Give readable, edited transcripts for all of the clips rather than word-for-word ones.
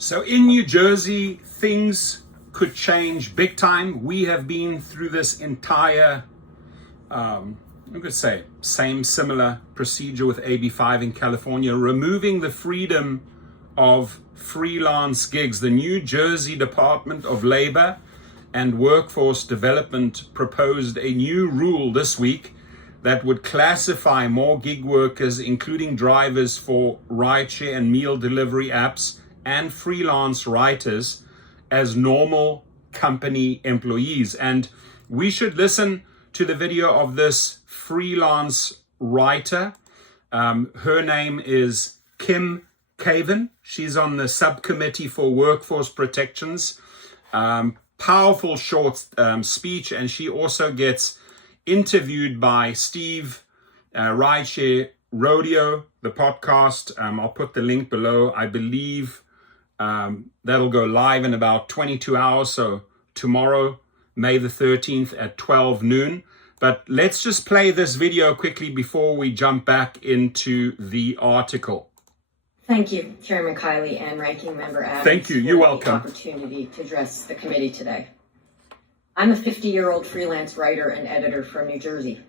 So in New Jersey, things could change big time. We have been through this entire, I'm going to say, similar procedure with AB5 in California, removing the freedom of freelance gigs. The New Jersey Department of Labor and Workforce Development proposed a new rule this week that would classify more gig workers, including drivers for rideshare and meal delivery apps, and freelance writers as normal company employees. And we should listen to the video of this freelance writer. Her name is Kim Caven. She's on the subcommittee for workforce protections. Powerful short speech, and she also gets interviewed by Steve, Rideshare Rodeo, the podcast. I'll put the link below. I believe that'll go live in about 22 hours. So tomorrow, May the 13th at 12 noon. But let's just play this video quickly before we jump back into the article. Thank you, Chairman Kiley and Ranking Member Adams. Thank you. You're welcome. For the opportunity to address the committee today. I'm a 50-year-old freelance writer and editor from New Jersey.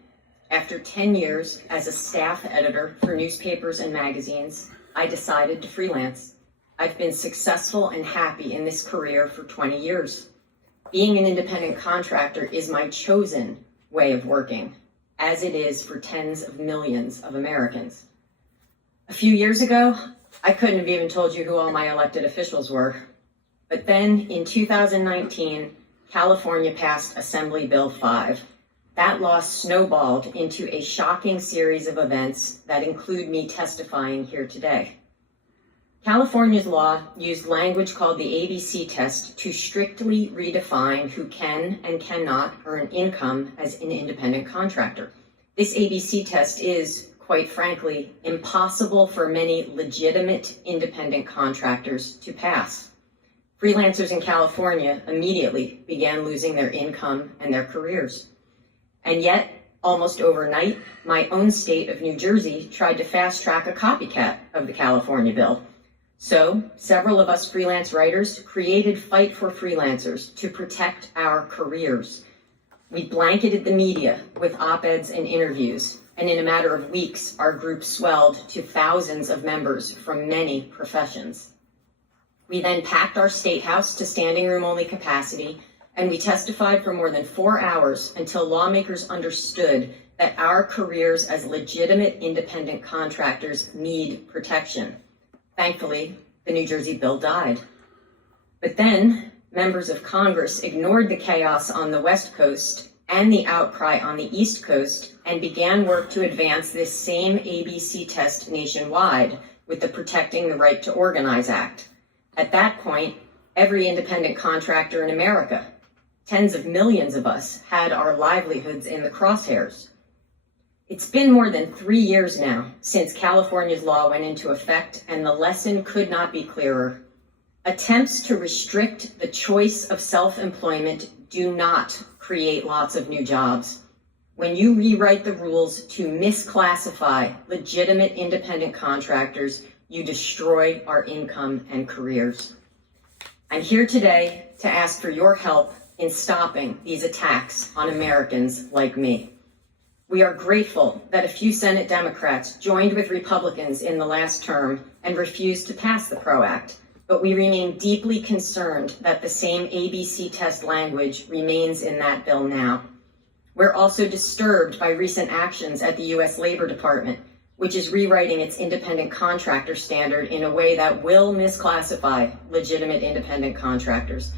After 10 years as a staff editor for newspapers and magazines, I decided to freelance. I've been successful and happy in this career for 20 years. Being an independent contractor is my chosen way of working, as it is for tens of millions of Americans. A few years ago, I couldn't have even told you who all my elected officials were. But then in 2019, California passed Assembly Bill 5. That law snowballed into a shocking series of events that include me testifying here today. California's law used language called the ABC test to strictly redefine who can and cannot earn income as an independent contractor. This ABC test is, quite frankly, impossible for many legitimate independent contractors to pass. Freelancers in California immediately began losing their income and their careers. And yet, almost overnight, my own state of New Jersey tried to fast-track a copycat of the California bill. So, several of us freelance writers created Fight for Freelancers to protect our careers. We blanketed the media with op-eds and interviews, and in a matter of weeks, our group swelled to thousands of members from many professions. We then packed our state house to standing room only capacity, and we testified for more than 4 hours until lawmakers understood that our careers as legitimate independent contractors need protection. Thankfully, the New Jersey bill died. But then, members of Congress ignored the chaos on the West Coast and the outcry on the East Coast and began work to advance this same ABC test nationwide with the Protecting the Right to Organize Act. At that point, every independent contractor in America, tens of millions of us, had our livelihoods in the crosshairs. It's been more than 3 years now since California's law went into effect, and the lesson could not be clearer. Attempts to restrict the choice of self-employment do not create lots of new jobs. When you rewrite the rules to misclassify legitimate independent contractors, you destroy our income and careers. I'm here today to ask for your help in stopping these attacks on Americans like me. We are grateful that a few Senate Democrats joined with Republicans in the last term and refused to pass the PRO Act, but we remain deeply concerned that the same ABC test language remains in that bill now. We're also disturbed by recent actions at the U.S. Labor Department, which is rewriting its independent contractor standard in a way that will misclassify legitimate independent contractors.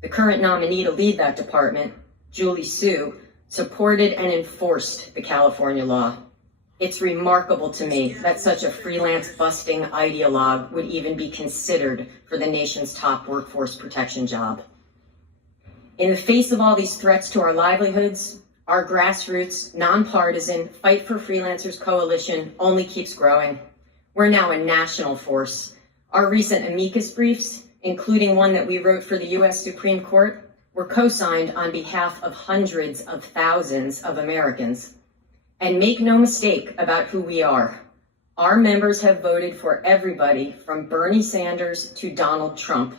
The current nominee to lead that department, Julie Su, supported and enforced the California law. It's remarkable to me that such a freelance-busting ideologue would even be considered for the nation's top workforce protection job. In the face of all these threats to our livelihoods, our grassroots, nonpartisan Fight for Freelancers coalition only keeps growing. We're now a national force. Our recent amicus briefs, including one that we wrote for the U.S. Supreme Court, were co-signed on behalf of hundreds of thousands of Americans. And make no mistake about who we are. Our members have voted for everybody from Bernie Sanders to Donald Trump.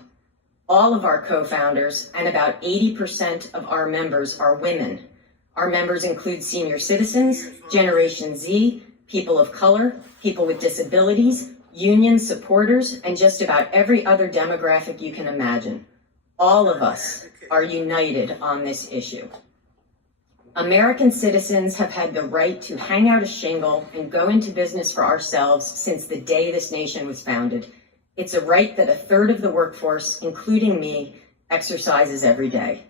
All of our co-founders and about 80% of our members are women. Our members include senior citizens, Generation Z, people of color, people with disabilities, union supporters, and just about every other demographic you can imagine. All of us are united on this issue. American citizens have had the right to hang out a shingle and go into business for ourselves since the day this nation was founded. It's a right that a third of the workforce, including me, exercises every day.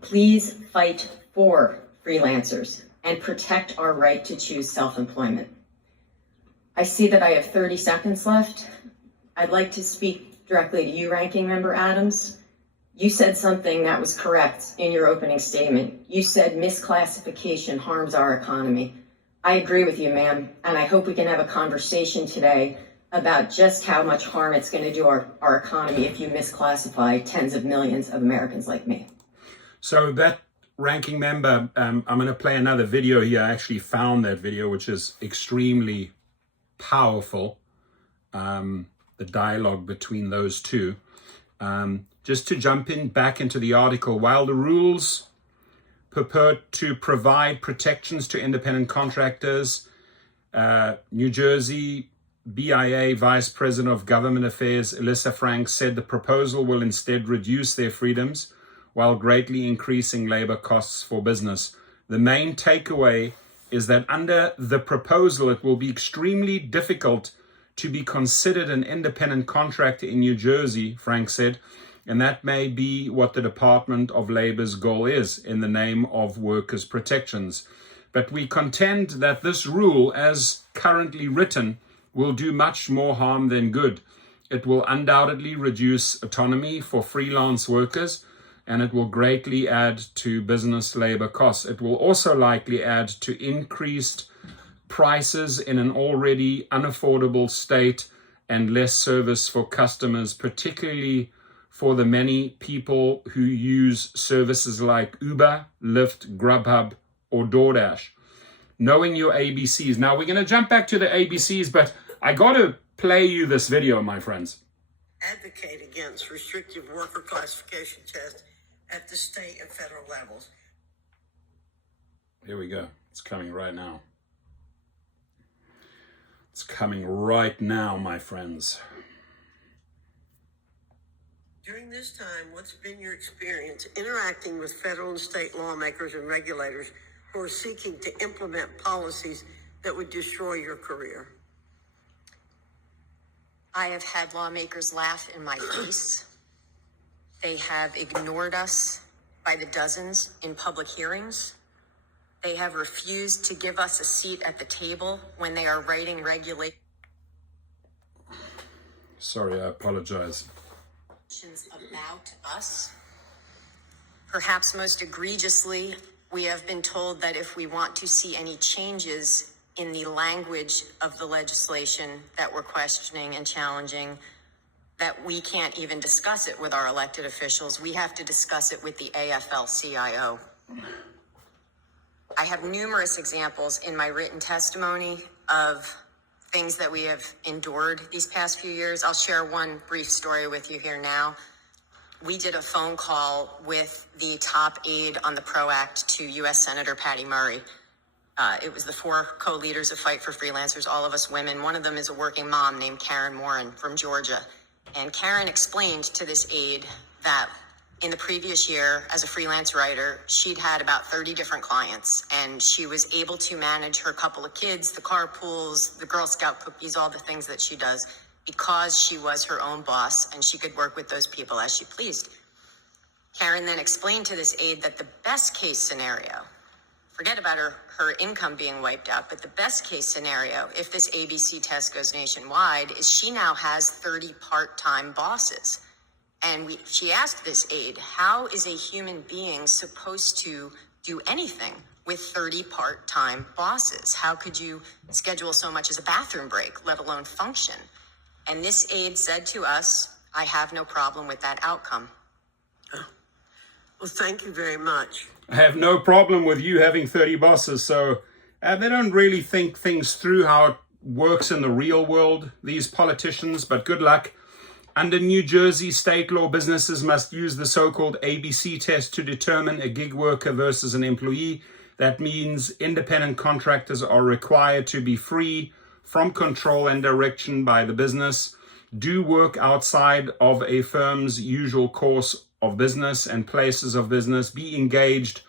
Please fight for freelancers and protect our right to choose self-employment. I see that I have 30 seconds left. I'd like to speak directly to you, Ranking Member Adams. You said something that was correct in your opening statement. You said misclassification harms our economy. I agree with you, ma'am, and I hope we can have a conversation today about just how much harm it's going to do our economy if you misclassify tens of millions of Americans like me. So that ranking member, I'm going to play another video here. I actually found that video, which is extremely powerful, the dialogue between those two. Just to jump back into the article, while the rules purport to provide protections to independent contractors, New Jersey BIA Vice President of Government Affairs, Alyssa Frank, said the proposal will instead reduce their freedoms while greatly increasing labor costs for business. The main takeaway is that under the proposal, it will be extremely difficult to be considered an independent contractor in New Jersey, Frank said, and that may be what the Department of Labor's goal is in the name of workers' protections. But we contend that this rule, as currently written, will do much more harm than good. It will undoubtedly reduce autonomy for freelance workers, and it will greatly add to business labor costs. It will also likely add to increased prices in an already unaffordable state and less service for customers, particularly for the many people who use services like Uber, Lyft, Grubhub, or DoorDash. Knowing your ABCs. Now we're going to jump back to the ABCs, but I got to play you this video, my friends. Advocate against restrictive worker classification tests at the state and federal levels. Here we go. It's coming right now. It's coming right now, my friends. During this time, what's been your experience interacting with federal and state lawmakers and regulators who are seeking to implement policies that would destroy your career? I have had lawmakers laugh in my face. They have ignored us by the dozens in public hearings. They have refused to give us a seat at the table when they are writing regulations. Sorry, I apologize. About us. Perhaps most egregiously, we have been told that if we want to see any changes in the language of the legislation that we're questioning and challenging, that we can't even discuss it with our elected officials. We have to discuss it with the AFL-CIO. I have numerous examples in my written testimony of things that we have endured these past few years. I'll share one brief story with you here now. We did a phone call with the top aide on the PRO Act to U.S. Senator Patty Murray. It was the 4 co-leaders of Fight for Freelancers, all of us women. One of them is a working mom named Karen Morin from Georgia. And Karen explained to this aide that in the previous year, as a freelance writer, she'd had about 30 different clients, and she was able to manage her couple of kids, the carpools, the Girl Scout cookies, all the things that she does, because she was her own boss and she could work with those people as she pleased. Karen then explained to this aide that the best case scenario, forget about her income being wiped out, but the best case scenario, if this ABC test goes nationwide, is she now has 30 part-time bosses. And she asked this aide, how is a human being supposed to do anything with 30 part-time bosses? How could you schedule so much as a bathroom break, let alone function? And this aide said to us, I have no problem with that outcome. Well, thank you very much. I have no problem with you having 30 bosses, so they don't really think things through how it works in the real world, these politicians, but good luck. Under New Jersey state law, businesses must use the so-called ABC test to determine a gig worker versus an employee. That means independent contractors are required to be free from control and direction by the business, do work outside of a firm's usual course of business and places of business, be engaged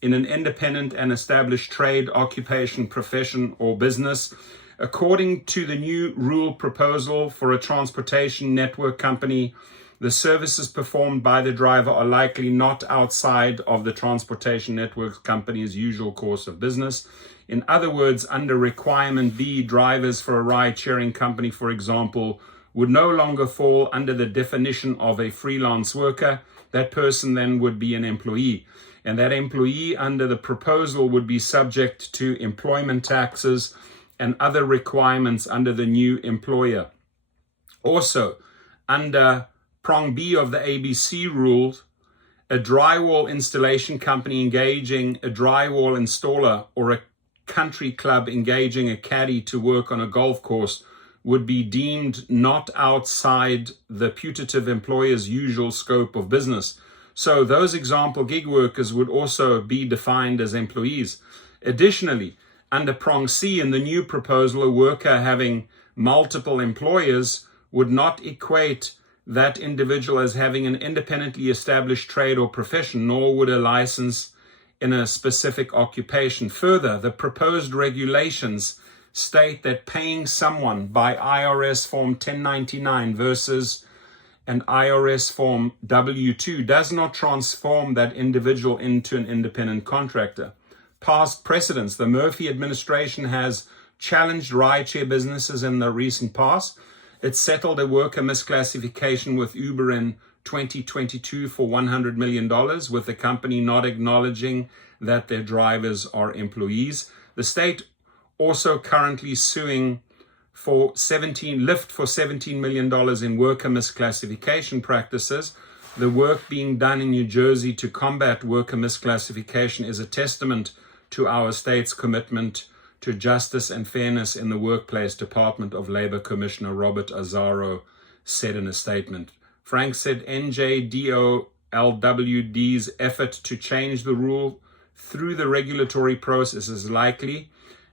in an independent and established trade, occupation, profession, or business. According to the new rule proposal for a transportation network company, the services performed by the driver are likely not outside of the transportation network company's usual course of business. In other words, under requirement B, drivers for a ride-sharing company, for example, would no longer fall under the definition of a freelance worker. That person then would be an employee. And that employee under the proposal would be subject to employment taxes and other requirements under the new employer. Also, under prong B of the ABC rules, a drywall installation company engaging a drywall installer or a country club engaging a caddy to work on a golf course would be deemed not outside the putative employer's usual scope of business. So those example gig workers would also be defined as employees. Additionally, under prong C in the new proposal, a worker having multiple employers would not equate that individual as having an independently established trade or profession, nor would a license in a specific occupation. Further, the proposed regulations state that paying someone by IRS Form 1099 versus an IRS Form W-2 does not transform that individual into an independent contractor. Past precedents. The Murphy administration has challenged rideshare businesses in the recent past. It settled a worker misclassification with Uber in 2022 for $100 million, with the company not acknowledging that their drivers are employees. The state also currently suing for Lyft for $17 million in worker misclassification practices. The work being done in New Jersey to combat worker misclassification is a testament to our state's commitment to justice and fairness in the workplace, Department of Labor Commissioner Robert Azzaro said in a statement. Frank said NJDOLWD's effort to change the rule through the regulatory process is likely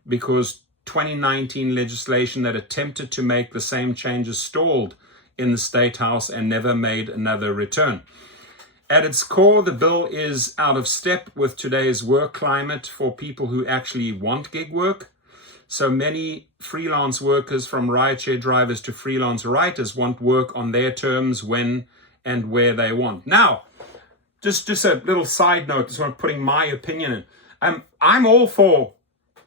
because 2019 legislation that attempted to make the same changes stalled in the State House and never made another return. At its core, the bill is out of step with today's work climate for people who actually want gig work. So many freelance workers, from rideshare drivers to freelance writers, want work on their terms when and where they want. Now, just a little side note, just want putting my opinion in. I'm all for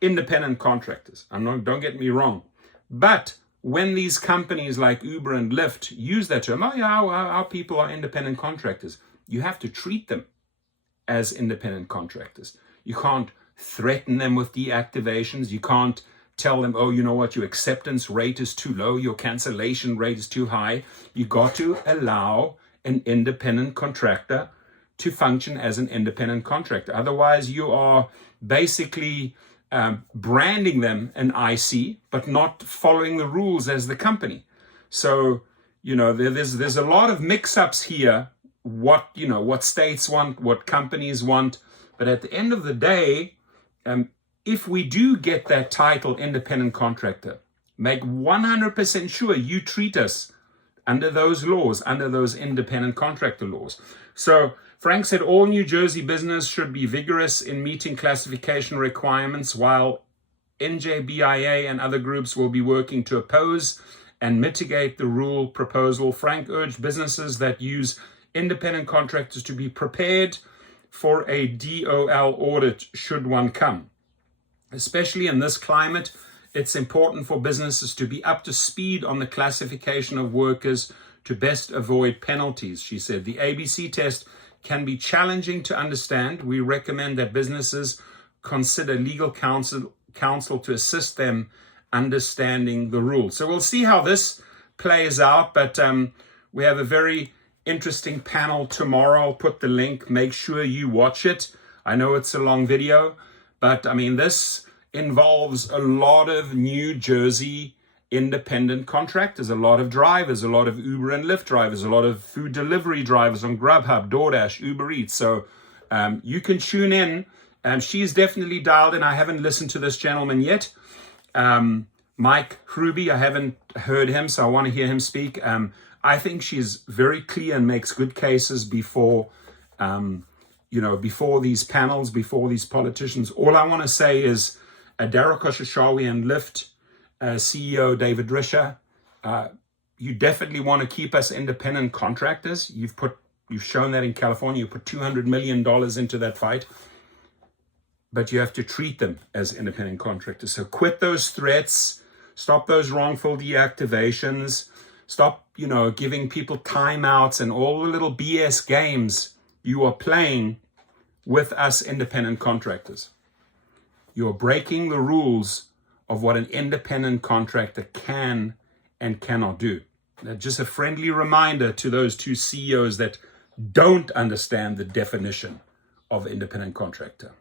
independent contractors. Don't get me wrong. But when these companies like Uber and Lyft use that term, our people are independent contractors, you have to treat them as independent contractors. You can't threaten them with deactivations. You can't tell them, oh, you know what, your acceptance rate is too low, your cancellation rate is too high. You got to allow an independent contractor to function as an independent contractor. Otherwise, you are basically branding them an IC, but not following the rules as the company. So, there's a lot of mix-ups here. What states want, what companies want. But at the end of the day, if we do get that title independent contractor, make 100% sure you treat us under those laws, under those independent contractor laws. So Frank said all New Jersey business should be vigorous in meeting classification requirements, while NJBIA and other groups will be working to oppose and mitigate the rule proposal. Frank urged businesses that use independent contractors to be prepared for a DOL audit should one come. Especially in this climate, it's important for businesses to be up to speed on the classification of workers to best avoid penalties, she said. The ABC test can be challenging to understand. We recommend that businesses consider legal counsel to assist them understanding the rules. So we'll see how this plays out, but we have a very interesting panel tomorrow. I'll put the link. Make sure you watch it. I know it's a long video, but this involves a lot of New Jersey independent contractors, a lot of drivers, a lot of Uber and Lyft drivers, a lot of food delivery drivers on Grubhub, DoorDash, Uber Eats. So you can tune in. She's definitely dialed in. I haven't listened to this gentleman yet. Mike Hruby, I haven't heard him, so I want to hear him speak. I think she's very clear and makes good cases before, before these panels, before these politicians. All I want to say is Daryl Khosrowshahi and Lyft CEO David Risher, you definitely want to keep us independent contractors. You've shown that in California. You put $200 million into that fight, but you have to treat them as independent contractors. So quit those threats, stop those wrongful deactivations, stop, giving people timeouts and all the little BS games you are playing with us independent contractors. You are breaking the rules of what an independent contractor can and cannot do. Just a friendly reminder to those two CEOs that don't understand the definition of independent contractor.